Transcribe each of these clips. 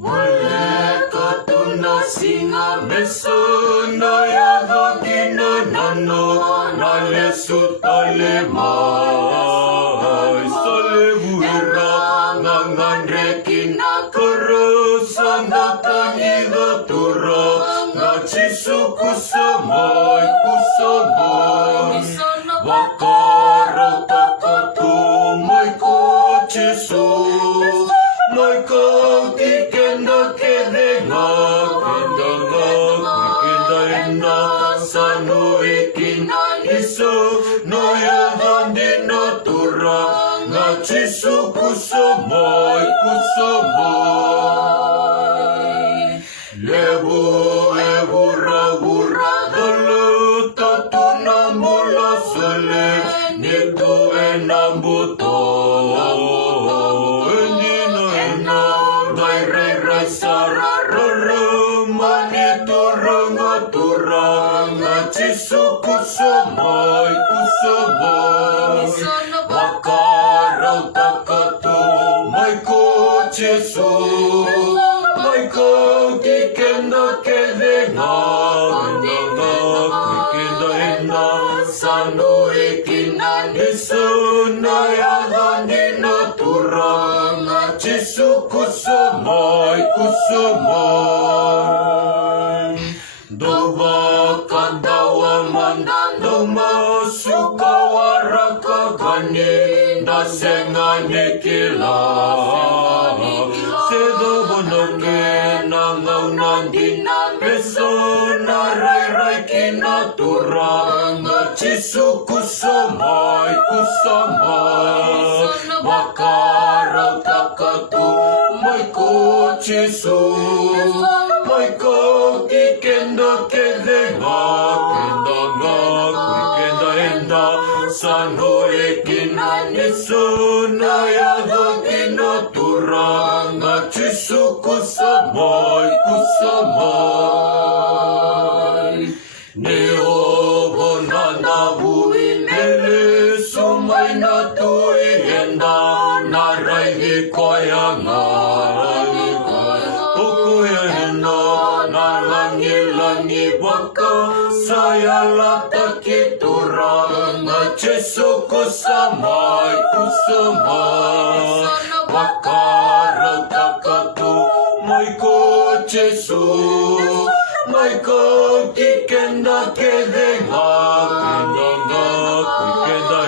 Wale katuna singa mesona ya vagina nano nale sutale mai sale buera ngangandre kina kerusanga kanida tura ngachisu kusamai wakara takatu mai kochisu mai kaki kenda kedenga kenda sanu ikina isu noya handina tura ngachisu kusamai lebu ragura dalu tatuna mula sule nitu enambuto enina gai sararara manitu rangatura ngachisu kusamai wakarau takatu mai kochisu mai kaki kenda kedenga kenda sanu ikina nisuna ya handina tura ngachisu kusamai Dova kadawa mandando masuka waraka gani dasengane kila sedo bononge nangau nandina pesona rai kina tura ngachisu kusamai wakarau takatu mai kochisu mai kaki kenda kedenga kenda sanu ikina nisuna ya vagina tura ngachisu kusamai Nihobonana bui nele sumai na tui henda narai hikoyanga Ukuya henda nalangi waka saya lata kitura ngachisu kusamai wakarau takatu mai kochisu mai kaki kenda kedenga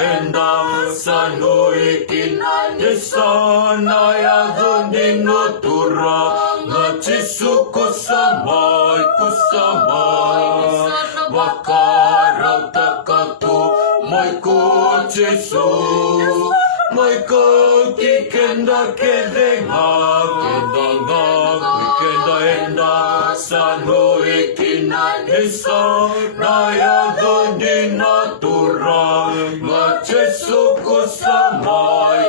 kenda sanu ikina nisana ya handina tura ngachisu kusamai wakarau takatu mai kochisu mai kaki kenda kedenga kenda sanu ikina nisana ya handina tura ngachisu kusamai